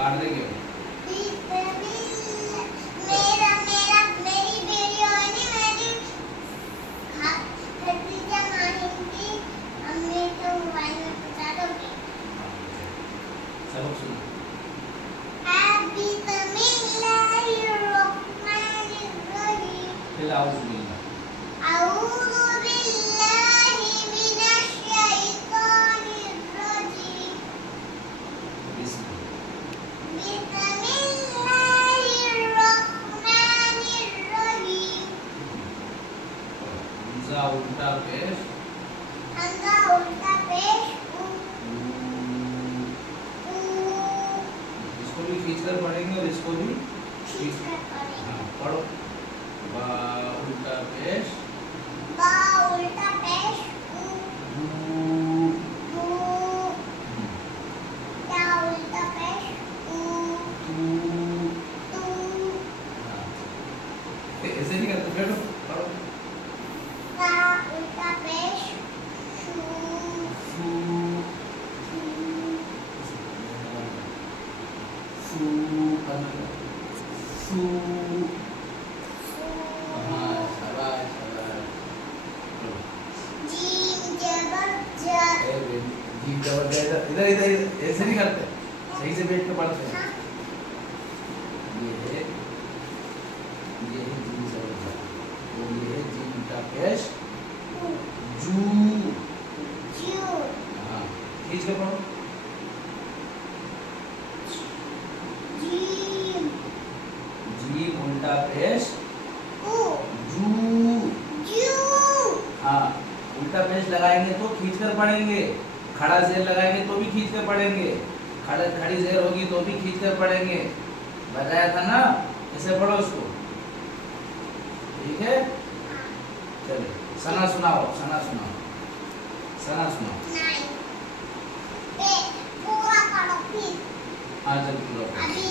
काट दे क्यों? मेरा मेरा मेरी वीडियो है नहीं, मेरी खतीजा माहिम की अम्मी तो मोबाइल में बता दोगे। सबक सुनो। बिस्मिल्लाहिर्रहमानिर्रहीम। फिर आउज़ बिल्लाह। अऊज़ु बिल्लाहि मिनश शैतानिर्रजीम। बिस्मिल्लाहिर्रहमानिर्रहीम। हमजा उल्टा पेश। हमजा उल्टा पेश इसको भी खींचकर पढ़ेंगे और इसको भी खींचकर पढ़ेंगे। हाँ पढ़ो। बा उल्टा पेश। बा उल्टा पेश बू। ता उल्टा पेश तू। तू। हाँ ऐसे नहीं करते, बैठो पढ़ो। ता उल्टा पेश शू। फू। फू करना। फू। हाँ शाबाश शाबाश। जीम जबर ज। जीप जबर इधर इधर इधर ऐसे नहीं करते, सही से बैठ के पढ़ते हैं। ये है जीम जबर ज, और ये है जीम का पेश जू। जू। हाँ खींच के पढ़ो। जीम। जीम उल्टा पेश ऊ। जू। जू। हाँ उल्टा पेश लगाएंगे तो खींच कर पढ़ेंगे, खड़ा जेर लगाएंगे तो भी खींच कर पढ़ेंगे, खड़ी जेर होगी तो भी खींच कर पढ़ेंगे। बताया था ना, ऐसे पढ़ो उसको, ठीक है? चलिए सना सुनाओ, सना सुनाओ, सना सुनाओ। नहीं। पूरा पढ़ो फिर। हाँ चलो पूरा। अभी